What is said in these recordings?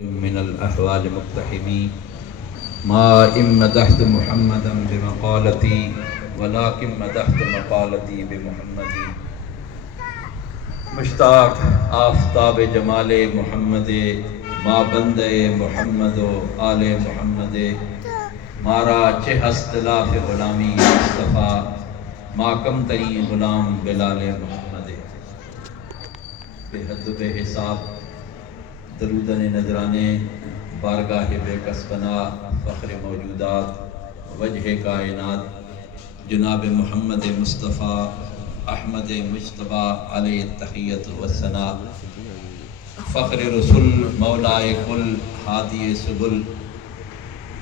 من الأحوال مقتحمي ما إن مدحت محمدا بمقالتي ولكن مدحت مقالتي بمحمدي مشتاق آفتاب جمال محمد ما بندے محمد و آل محمد مارا چہ اختلاف غلامی مصطفیٰ ما کم تری غلام بلال محمد بے حد و بے حساب درودن نذرانے بارگاہ بے کس بنا فخر موجودات وجہ کائنات جناب محمد مصطفیٰ احمد مجتبیٰ علیہ التحیت والثناء فخر رسول مولائے کل ہادی سبل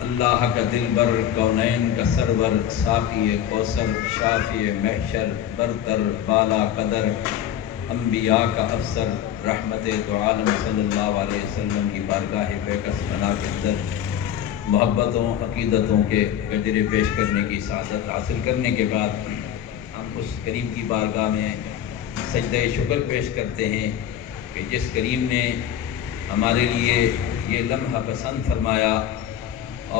اللہ کا دل بر کونین کا سرور ساقی کوثر شافی محشر برتر بالا قدر انبیاء کا افسر رحمت دو عالم صلی اللہ علیہ وسلم کی بارگاہ بے کس بنا کے اندر محبتوں عقیدتوں کے گجرے پیش کرنے کی سعادت حاصل کرنے کے بعد ہم اس کریم کی بارگاہ میں سجدہ شکر پیش کرتے ہیں کہ جس کریم نے ہمارے لیے یہ لمحہ پسند فرمایا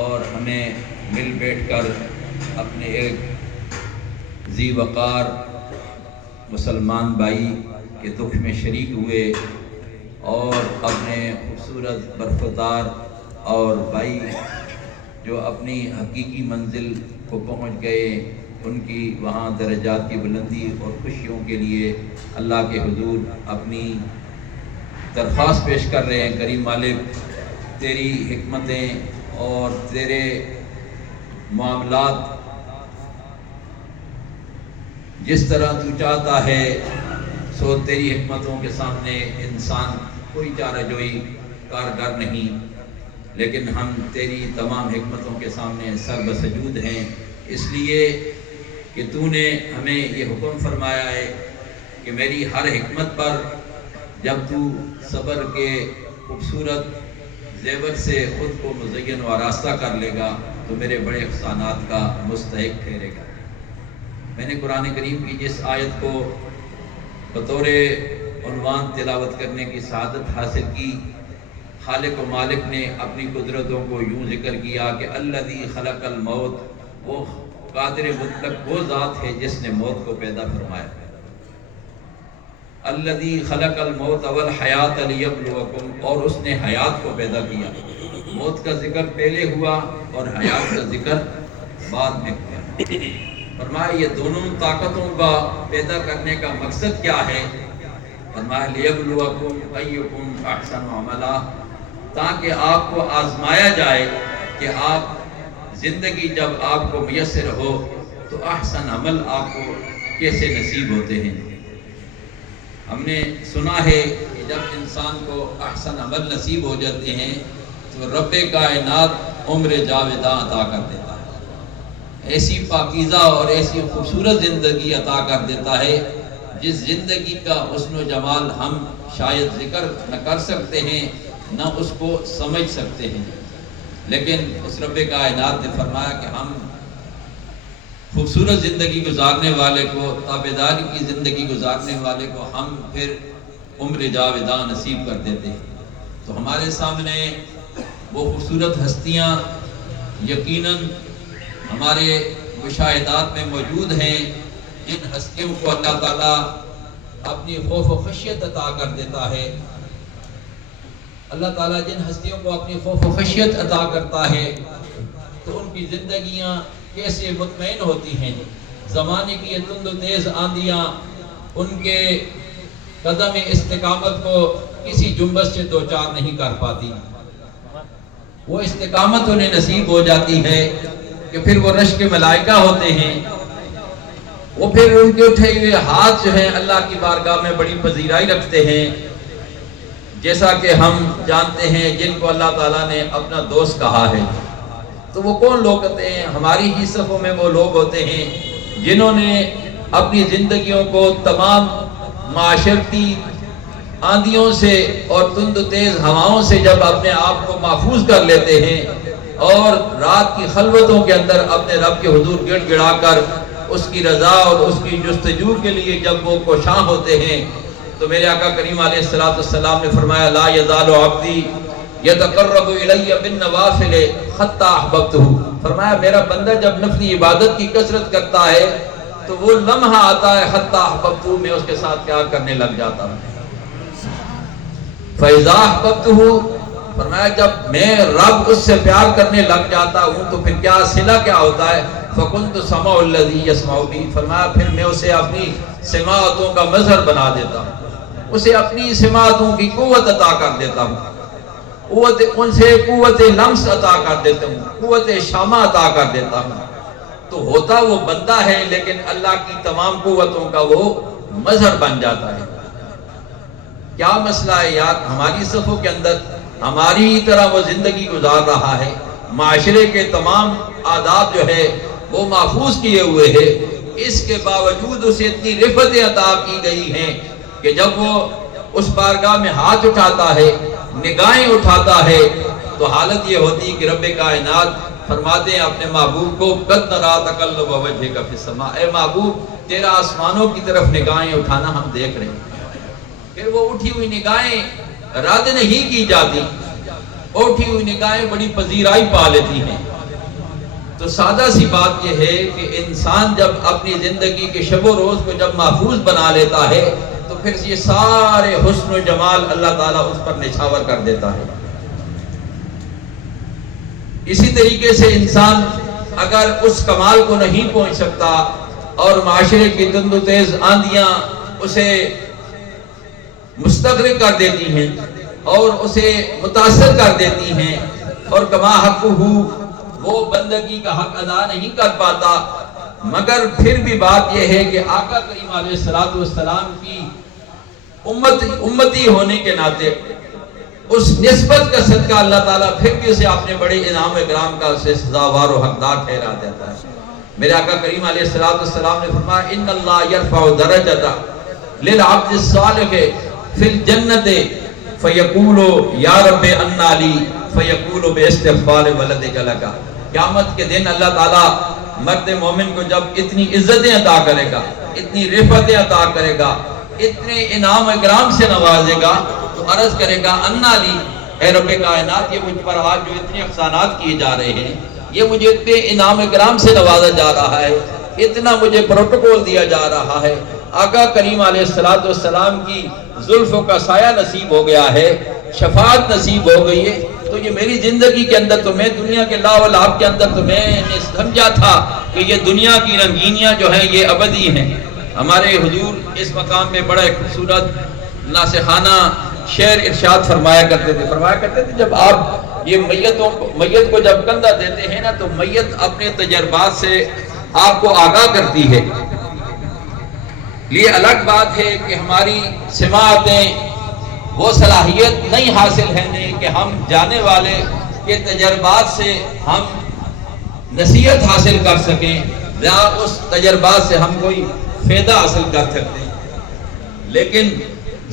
اور ہمیں مل بیٹھ کر اپنے ایک ذی وقار مسلمان بھائی کے دکھ میں شریک ہوئے اور اپنے خوبصورت برفدار اور بھائی جو اپنی حقیقی منزل کو پہنچ گئے ان کی وہاں درجات کی بلندی اور خوشیوں کے لیے اللہ کے حضور اپنی درخواست پیش کر رہے ہیں۔ کریم مالک، تیری حکمتیں اور تیرے معاملات جس طرح تو چاہتا ہے سو تیری حکمتوں کے سامنے انسان کوئی چارہ جوئی کارگر نہیں، لیکن ہم تیری تمام حکمتوں کے سامنے سر بسجود ہیں، اس لیے کہ تو نے ہمیں یہ حکم فرمایا ہے کہ میری ہر حکمت پر جب تو صبر کے خوبصورت زیور سے خود کو مزین و آراستہ کر لے گا تو میرے بڑے احسانات کا مستحق ٹھہرے گا۔ میں نے قرآن کریم کی جس آیت کو بطور عنوان تلاوت کرنے کی سعادت حاصل کی، خالق و مالک نے اپنی قدرتوں کو یوں ذکر کیا کہ الذی خلق الموت، وہ قادر مطلق وہ ذات ہے جس نے موت کو پیدا فرمایا۔ الذی خلق الموت والحیات لیبلوکم، اور اس نے حیات کو پیدا کیا۔ موت کا ذکر پہلے ہوا اور حیات کا ذکر بعد میں ہوا۔ فرمایا یہ دونوں طاقتوں کا پیدا کرنے کا مقصد کیا ہے؟ فرمایا لیبلوکم ایکم احسن عملا، تاکہ آپ کو آزمایا جائے کہ آپ زندگی جب آپ کو میسر ہو تو احسن عمل آپ کو کیسے نصیب ہوتے ہیں۔ ہم نے سنا ہے کہ جب انسان کو احسن عمل نصیب ہو جاتے ہیں تو رب کائنات عمر جاوداں عطا کر دیتا ہے، ایسی پاکیزہ اور ایسی خوبصورت زندگی عطا کر دیتا ہے جس زندگی کا حسن و جمال ہم شاید ذکر نہ کر سکتے ہیں نہ اس کو سمجھ سکتے ہیں، لیکن اس رب کائنات نے فرمایا کہ ہم خوبصورت زندگی گزارنے والے کو، تابعداری کی زندگی گزارنے والے کو ہم پھر عمر جاوداں نصیب کر دیتے ہیں۔ تو ہمارے سامنے وہ خوبصورت ہستیاں یقیناً ہمارے مشاہدات میں موجود ہیں، جن ہستیوں کو اللہ تعالیٰ اپنی خوف و خشیت عطا کر دیتا ہے۔ اللہ تعالیٰ جن ہستیوں کو اپنی خوف و خشیت عطا کرتا ہے تو ان کی زندگیاں کیسے مطمئن ہوتی ہیں۔ زمانے کی یہ تند و تیز آندیاں ان کے قدم استقامت کو کسی جنبش سے دوچار نہیں کر پاتی، وہ استقامت انہیں نصیب ہو جاتی ہے کہ پھر وہ رشک ملائکہ ہوتے ہیں، وہ پھر ان کے اٹھے ہوئے ہاتھ جو ہیں اللہ کی بارگاہ میں بڑی پذیرائی رکھتے ہیں، جیسا کہ ہم جانتے ہیں جن کو اللہ تعالیٰ نے اپنا دوست کہا ہے۔ تو وہ کون لوگ ہوتے ہیں؟ ہماری ہی صفوں میں وہ لوگ ہوتے ہیں جنہوں نے اپنی زندگیوں کو تمام معاشرتی آندھیوں سے اور تند و تیز ہواؤں سے جب اپنے آپ کو محفوظ کر لیتے ہیں اور رات کی خلوتوں کے اندر اپنے رب کے حضور گڑ گڑا کر اس کی رضا اور اس کی جستجو کے لیے جب وہ کوشاں ہوتے ہیں تو میرے آقا کریم علیہ السلام نے فرمایا لا یزال عبدی یتقرب الی بالنوافل حتی احببتہ، فرمایا میرا بندہ جب نفلی عبادت کی کثرت کرتا ہے تو وہ لمحہ آتا ہے حتی احببتہ، میں اس کے ساتھ پیار کرنے لگ جاتا ہوں۔ فَإِذَا أَحْبَبْتُهُ، فرمایا جب میں رب اس سے پیار کرنے لگ جاتا ہوں تو پھر کیا صلہ کیا ہوتا ہے؟ فَكُنْتُ سَمْعُ الَّذِي يَسْمَعُ بِهِ، فرمایا پھر میں اسے اپنی سماعتوں کا مظہر بنا دیتا ہوں، اسے اپنی سماعتوں کی قوت عطا کر دیتا ہوں، ان سے قوت لمس عطا کر دیتا ہوں، قوت شامہ عطا کر دیتا ہوں۔ تو ہوتا وہ بندہ ہے لیکن اللہ کی تمام قوتوں کا وہ مظہر بن جاتا ہے۔ کیا مسئلہ ہے یار، ہماری صفوں کے اندر ہماری طرح وہ زندگی گزار رہا ہے، معاشرے کے تمام آداب جو ہے وہ محفوظ کیے ہوئے ہیں، اس کے باوجود اسے اتنی رفعتیں عطا کی گئی ہیں کہ جب وہ اس بارگاہ میں ہاتھ اٹھاتا ہے، نگاہیں اٹھاتا ہے، تو حالت یہ ہوتی کہ رب کائنات فرماتے ہیں اپنے محبوب کو قد نرا تقلب وجہک فی السماء، اے محبوب تیرا آسمانوں کی طرف نگاہیں اٹھانا ہم دیکھ رہے ہیں۔ پھر وہ اٹھی ہوئی نگاہیں رد نہیں کی جاتی، اٹھی ہوئی نگاہیں بڑی پذیرائی پا لیتی ہیں۔ تو سادہ سی بات یہ ہے کہ انسان جب اپنی زندگی کے شب و روز کو جب محفوظ بنا لیتا ہے تو پھر یہ سارے حسن و جمال اللہ تعالیٰ اس پر نچھاور کر دیتا ہے۔ اسی طریقے سے انسان اگر اس کمال کو نہیں پہنچ سکتا اور معاشرے کی تند و تیز آندیاں اسے مستغرق کر دیتی ہیں اور اسے متاثر کر دیتی ہیں اور کما حق وہ بندگی کا حق ادا نہیں کر پاتا، مگر پھر بھی بات یہ ہے کہ آقا کریم علیہ السلام کی امتی ہونے کے ناطے اس نسبت کا صدقہ اللہ تعالیٰ پھر بھی اسے اپنے بڑے انعام اکرام کا اسے سزاوار و حقدار ٹھہرا دیتا ہے۔ میرے آقا کریم علیہ السلام نے فرمایا ان اللہ یرفع درجۃ للعبد الصالح فی الجنت فیقول یا رب انا لی فیقول باستغفار ولدک لک، قیامت کے دن اللہ تعالیٰ مرد مومن کو جب اتنی عزتیں عطا کرے گا، اتنی رفعتیں عطا کرے گا، اتنے انعام اکرام سے نوازے گا تو عرض کرے گا انا لی، اے رب کائنات یہ مجھ پر آج جو اتنے احسانات کیے جا رہے ہیں، یہ مجھے اتنے انعام اکرام سے نوازا جا رہا ہے، اتنا مجھے پروٹوکول دیا جا رہا ہے، آقا کریم علیہ السلام کی زلفوں کا سایہ نصیب ہو گیا ہے، شفاعت نصیب ہو گئی ہے، تو یہ میری زندگی کے اندر تو میں دنیا کے لا و لعب کے اندر تو میں نے سمجھا تھا کہ یہ دنیا کی رنگینیاں جو ہیں یہ ابدی ہیں۔ ہمارے حضور اس مقام میں بڑا خوبصورت ناصحانہ شعر ارشاد فرمایا کرتے تھے جب آپ یہ میت کو جب کندھا دیتے ہیں نا تو میت اپنے تجربات سے آپ کو آگاہ کرتی ہے۔ یہ الگ بات ہے کہ ہماری سماعتیں وہ صلاحیت نہیں حاصل ہے کہ ہم جانے والے کے تجربات سے ہم نصیحت حاصل کر سکیں یا اس تجربات سے ہم کوئی فائدہ حاصل کر سکتے ہیں، لیکن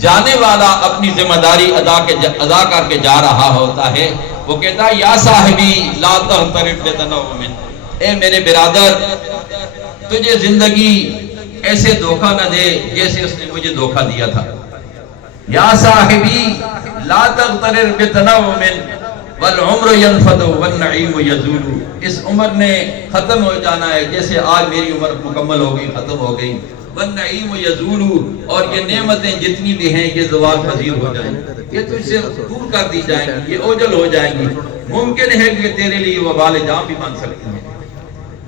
جانے والا اپنی ذمہ داری ادا کر کے جا رہا ہوتا ہے۔ وہ کہتا ہے یا صاحبی لا تغترب بتنعم، اے میرے برادر تجھے زندگی ایسے دھوکہ نہ دے جیسے اس نے مجھے دھوکہ دیا تھا۔ یا صاحبی لا تغترب بتنعم والعمر ينفد والنعیم یزول، اس عمر نے ختم ہو جانا ہے جیسے آج میری عمر مکمل ہو گئی، ختم ہو گئی، والنعیم یزول، اور یہ نعمتیں جتنی بھی ہیں یہ زوال پذیر ہو جائیں گی، یہ تجھ سے دور کر دی جائیں گی، یہ اوجل ہو جائیں گی، ممکن ہے کہ تیرے لیے وبال جام بھی بن سکتی ہیں۔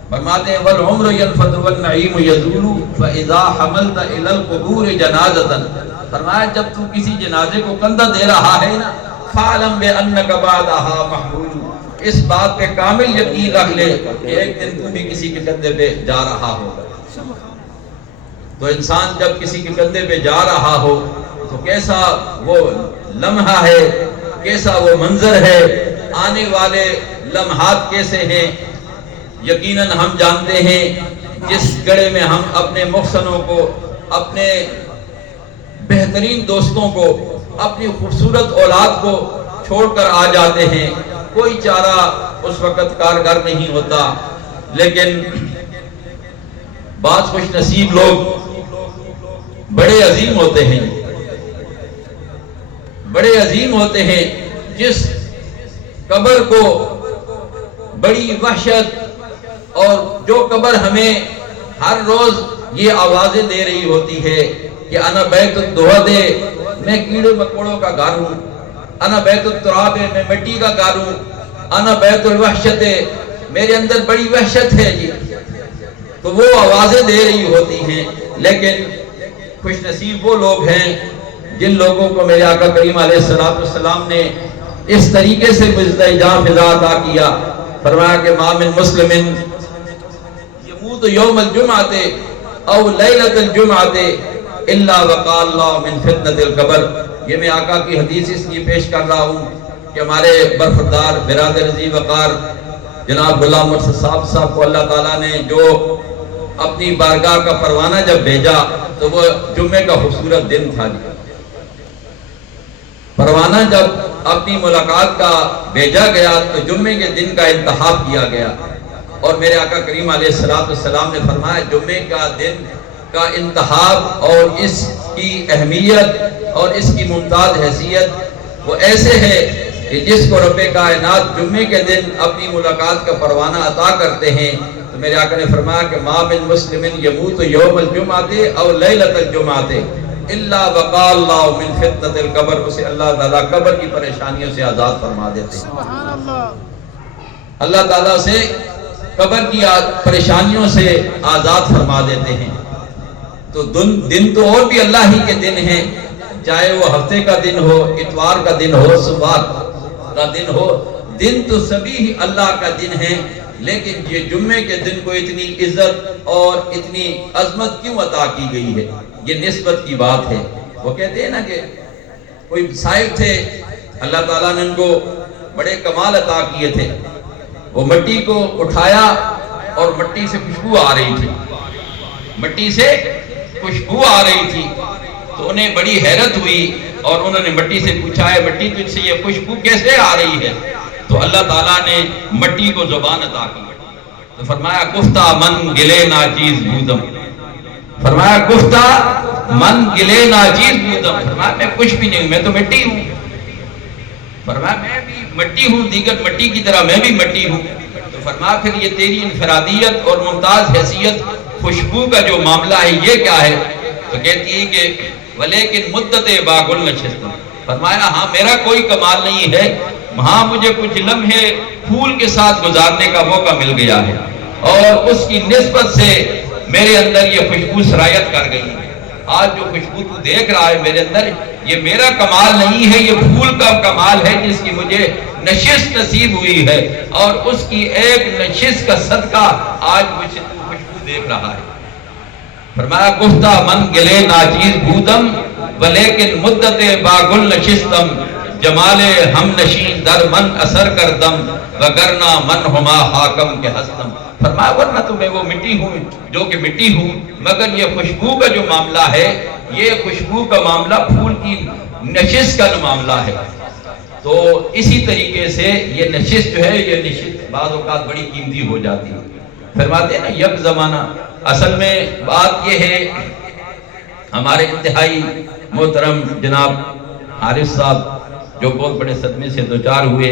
فرماتے ہیں والعمر ينفد والنعیم یزول فاذا حملت الى القبور جنازۃ، فرمایا جب تو کسی جنازے کو کندھا دے رہا ہے نا فَعْلَمْ بِأَنَّكَ بَعْدَهَا مَحْمُولٌ، اس بات پہ کامل یقین رکھ لے کہ ایک دن تو بھی کسی کے کندھے پہ جا رہا ہو۔ تو انسان جب کسی کے کندھے پہ جا رہا ہو تو کیسا وہ لمحہ ہے، کیسا وہ منظر ہے، آنے والے لمحات کیسے ہیں، یقیناً ہم جانتے ہیں جس گڑھے میں ہم اپنے محسنوں کو، اپنے بہترین دوستوں کو، اپنی خوبصورت اولاد کو چھوڑ کر آ جاتے ہیں، کوئی چارہ اس وقت کارگر نہیں ہوتا، لیکن بعض خوش نصیب لوگ بڑے عظیم ہوتے ہیں، بڑے عظیم ہوتے ہیں، جس قبر کو بڑی وحشت، اور جو قبر ہمیں ہر روز یہ آوازیں دے رہی ہوتی ہے کہ انا بیت الدہد، میں کیڑے مکوڑوں کا گھر ہوں، انا بیت التراب، میں مٹی کا گھر ہوں، انا بیت الوحشت، میرے اندر بڑی وحشت ہے جی، تو وہ آوازیں دے رہی ہوتی ہیں۔ لیکن خوش نصیب وہ لوگ ہیں جن لوگوں کو میرے آقا کریم علیہ السلام نے اس طریقے سے اجازت فضا عطا کیا، فرمایا کہ ما من مسلم یموت یوم الجمعۃ او لیلۃ الجمعۃ الا وقى اللہ من فتنۃ القبر۔ یہ میں آقا کی حدیث اس لیے پیش کر رہا ہوں کہ ہمارے برخوردار برادر عزیز وقار جناب غلام مرشد صاحب کو اللہ تعالیٰ نے جو اپنی بارگاہ کا پروانہ جب بھیجا تو وہ جمعے کا خوبصورت دن تھا جی۔ پروانہ جب اپنی ملاقات کا بھیجا گیا تو جمعے کے دن کا انتخاب کیا گیا، اور میرے آقا کریم علیہ السلام نے فرمایا جمعے کا دن کا انتخاب اور اس کی اہمیت اور اس کی ممتاز حیثیت وہ ایسے ہے کہ جس کو رب کائنات جمعے کے دن اپنی ملاقات کا پروانہ عطا کرتے ہیں، تو میرے آقا نے فرمایا کہ ما من مسلم یموت یوم الجمعۃ او لیلۃ الجمعۃ الا وقى اللہ من فتنۃ القبر، اسے اللہ تعالیٰ قبر کی پریشانیوں سے آزاد فرما دیتے ہیں۔ سبحان اللہ، اللہ تعالیٰ سے قبر کی پریشانیوں سے آزاد فرما دیتے ہیں۔ تو دن تو اور بھی اللہ ہی کے دن ہیں، چاہے وہ ہفتے کا دن ہو، اتوار کا دن ہو، صبح کا دن ہو، دن تو سبھی ہی اللہ کا دن ہے، لیکن یہ جمعے کے دن کو اتنی عزت اور اتنی عظمت کیوں عطا کی گئی ہے؟ یہ نسبت کی بات ہے۔ وہ کہتے ہیں نا کہ کوئی صاحب تھے، اللہ تعالیٰ نے ان کو بڑے کمال عطا کیے تھے، وہ مٹی کو اٹھایا اور مٹی سے خوشبو آ رہی تھی، مٹی سے خوشبو آ رہی تھی، تو انہیں بڑی حیرت ہوئی اور انہوں نے مٹی سے پوچھا ہے مٹی تجھ سے یہ خوشبو کیسے آ رہی ہے؟ تو اللہ تعالیٰ نے مٹی کو زبان عطا کی، تو فرمایا گفتہ من گلے ناچیز بودم، فرمایا گفتہ من گلے ناچیز بودم، فرمایا میں کچھ بھی نہیں ہوں، میں تو مٹی ہوں، فرمایا میں بھی مٹی ہوں، دیگر مٹی کی طرح میں بھی مٹی ہوں۔ تو فرمایا پھر یہ تیری انفرادیت اور ممتاز حیثیت خوشبو کا جو معاملہ ہے یہ کیا ہے؟ تو کہتی ہے کہ ولیکن مدت باغل نشستم، فرمایا ہاں میرا کوئی کمال نہیں ہے، ہاں مجھے کچھ لمحے پھول کے ساتھ گزارنے کا موقع مل گیا ہے، اور اس کی نسبت سے میرے اندر یہ خوشبو سرایت کر گئی ہے۔ آج جو خوشبو تو دیکھ رہا ہے میرے اندر، یہ میرا کمال نہیں ہے، یہ پھول کا کمال ہے جس کی مجھے نشست نصیب ہوئی ہے، اور اس کی ایک نشست کا صدقہ آج مجھے تو خوشبو دیکھ رہا ہے۔ فرمایا گفتہ من گلے ناچیز بودم ولیکن مدت باگل نشستم، جمال ہم نشین در من اثر کردم وگرنا من ہما حاکم کے ہستم، فرمایا ورنہ تو میں وہ مٹی ہوں جو کہ مٹی ہوں، مگر یہ خوشبو کا جو معاملہ ہے، یہ خوشبو کا معاملہ پھول کی نشست کا معاملہ ہے۔ تو اسی طریقے سے یہ نشست جو ہے، یہ نشست بعض اوقات بڑی قیمتی ہو جاتی ہے۔ فرماتے ہیں نا یک زمانہ، اصل میں بات یہ ہے، ہمارے انتہائی محترم جناب حارث صاحب جو بہت بڑے صدمے سے دوچار ہوئے،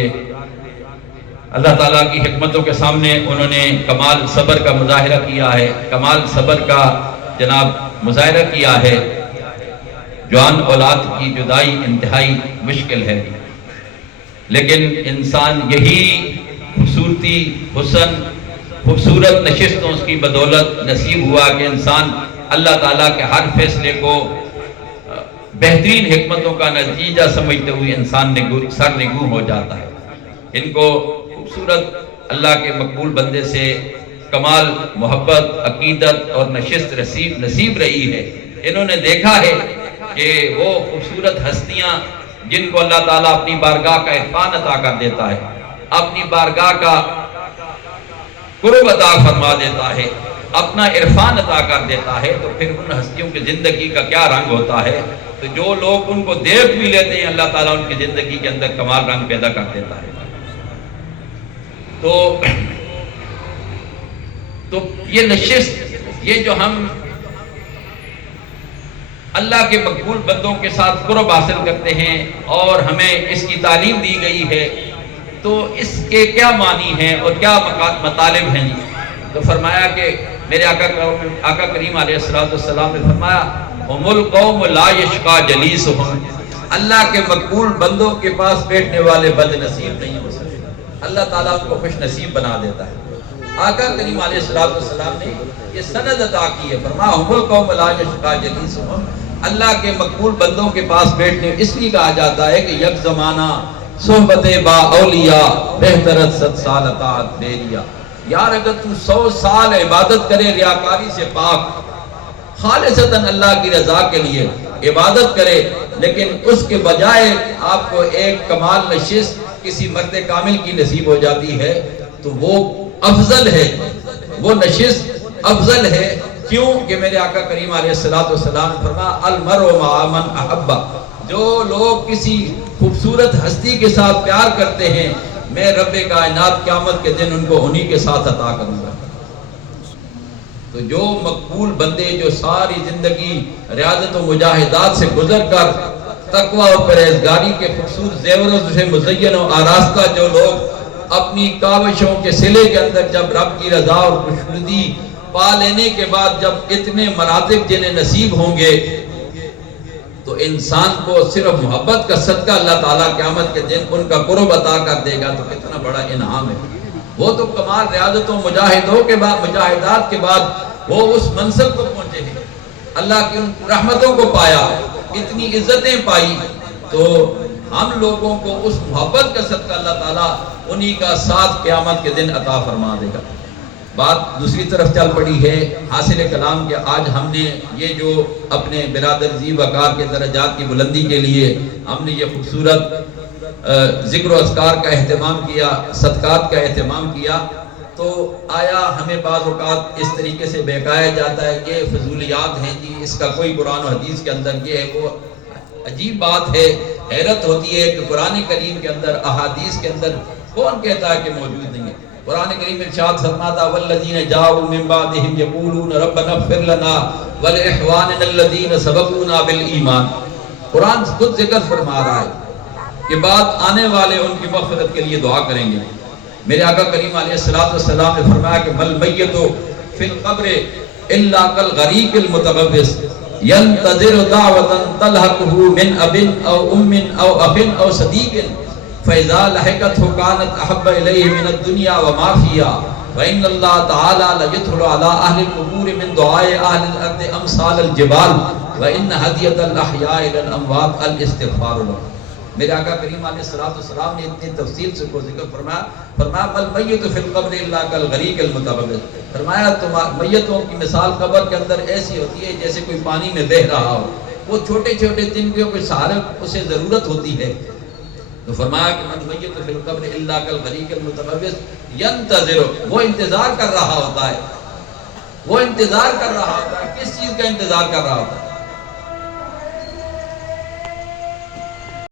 اللہ تعالیٰ کی حکمتوں کے سامنے انہوں نے کمال صبر کا مظاہرہ کیا ہے، کمال صبر کا جناب مظاہرہ کیا ہے۔ جوان اولاد کی جدائی انتہائی مشکل ہے، لیکن انسان یہی خوبصورتی، حسن، خوبصورت نشستوں کی بدولت نصیب ہوا کہ انسان اللہ تعالیٰ کے ہر فیصلے کو بہترین حکمتوں کا نتیجہ سمجھتے ہوئے انسان سرنگوں ہو جاتا ہے۔ ان کو خوبصورت اللہ کے مقبول بندے سے کمال محبت، عقیدت اور نشست نصیب رہی ہے۔ انہوں نے دیکھا ہے کہ وہ خوبصورت ہستیاں جن کو اللہ تعالیٰ اپنی بارگاہ کا عرفان عطا کر دیتا ہے، اپنی بارگاہ کا قرب عطا فرما دیتا ہے، اپنا عرفان عطا کر دیتا ہے، تو پھر ان ہستیوں کی زندگی کا کیا رنگ ہوتا ہے؟ تو جو لوگ ان کو دیکھ بھی لیتے ہیں، اللہ تعالیٰ ان کی زندگی کے اندر کمال رنگ پیدا کر دیتا ہے۔ تو یہ نشست، یہ جو ہم اللہ کے مقبول بندوں کے ساتھ قرب حاصل کرتے ہیں، اور ہمیں اس کی تعلیم دی گئی ہے تو اس کے کیا معنی ہیں اور کیا مطالب ہیں جی؟ تو فرمایا کہ میرے آقا کریم علیہ السلام نے فرمایا ہم القوم لا یشقا جلیسہم، اللہ کے مقبول بندوں کے پاس بیٹھنے والے بد نصیب نہیں ہو سکتے، اللہ تعالیٰ ان کو خوش نصیب بنا دیتا ہے۔ آقا کریم علیہ السلام نے یہ سند عطا کی ہے، فرمایا ہم القوم لا یشقا جلیسہم، اللہ کے مقبول بندوں کے پاس بیٹھنے اس لیے کہا جاتا ہے کہ یک زمانہ صحبت با اولیاء بہترت 7 سال اطاعت بیریا۔ یار اگر تو 100 سال عبادت کرے ریاکاری سے پاک، خالصتاً اللہ کی رضا کے لیے عبادت کرے، لیکن اس کے بجائے آپ کو ایک کمال نشست کسی مرد کامل کی نصیب ہو جاتی ہے تو وہ افضل ہے، وہ نشست افضل ہے۔ کیوں کہ میرے آقا کریم علیہ السلام نے فرمایا المرء مع من احب، جو لوگ کسی خوبصورت ہستی کے ساتھ پیار کرتے ہیں میں رب کائنات قیامت کے دن ان کو انہی کے ساتھ عطا کروں گا۔ تو جو مقبول بندے جو ساری زندگی ریاضت و مجاہدات سے گزر کر تقوی اور پرہیزگاری کے خوبصورت زیوروں سے مزین و آراستہ جو لوگ اپنی کاوشوں کے صلے کے اندر جب رب کی رضا اور خوشنودی پا لینے کے بعد جب اتنے مراتب جنہیں نصیب ہوں گے تو انسان کو صرف محبت کا صدقہ اللہ تعالیٰ قیامت کے دن ان کا قرب عطا کر دے گا، تو کتنا بڑا انعام ہے۔ وہ تو کمال ریاضتوں مجاہدوں کے بعد مجاہدات کے بعد وہ اس منصب کو پہنچے ہیں، اللہ کی ان رحمتوں کو پایا، اتنی عزتیں پائی، تو ہم لوگوں کو اس محبت کا صدقہ اللہ تعالیٰ انہی کا ساتھ قیامت کے دن عطا فرما دے گا۔ بات دوسری طرف چل پڑی ہے حاصل کلام کے، آج ہم نے یہ جو اپنے برادر ذی وقار کے درجات کی بلندی کے لیے ہم نے یہ خوبصورت ذکر و اذکار کا اہتمام کیا، صدقات کا اہتمام کیا، تو آیا ہمیں بعض اوقات اس طریقے سے بہکایا جاتا ہے کہ فضولیات ہیں جی، اس کا کوئی قرآن و حدیث کے اندر یہ ہے وہ۔ عجیب بات ہے، حیرت ہوتی ہے کہ قرآن کریم کے اندر احادیث کے اندر کون کہتا ہے کہ موجود نہیں ہے؟ قرآن کریم ارشاد فرماتا والذین جاؤوا من بعدہم یقولون ربنا اغفر لنا ولاخواننا الذین سبقونا بالایمان۔ قرآن خود ذکر فرما رہا ہے کہ بعد آنے والے ان کی مغفرت کے لیے دعا کریں گے۔ میرے آقا کریم علیہ السلام نے فرمایا کہ بل میت فی القبر الا کالغریق المتغوث ينتظر دعوة تلحقه من اب او ام او اخ او صدیق فاذا لحقته كانت احب اليه من الدنيا وما فيها وان الله تعالى ليدخل على اهل القبور من دعاء اهل الارض امثال الجبال وان هدية الاحياء الى الاموات الاستغفار لهم۔ میرے آقا کریم علیہ السلام نے اتنی تفصیل سے کو ذکر فرمایا بل میت فی القبر الا کالغریق المتغوث، فرمایا میتوں کی مثال قبر کے اندر ایسی ہوتی ہے جیسے کوئی پانی میں بہہ رہا ہو، وہ چھوٹے چھوٹے جن کے کوئی سہارے اسے ضرورت ہوتی ہے، تو فرمایا کہ من میت فی القبر الا کالغریق المتغوث ینتظر، وہ انتظار کر رہا ہوتا ہے، وہ انتظار کر رہا ہوتا ہے، کس چیز کا انتظار کر رہا ہوتا ہے؟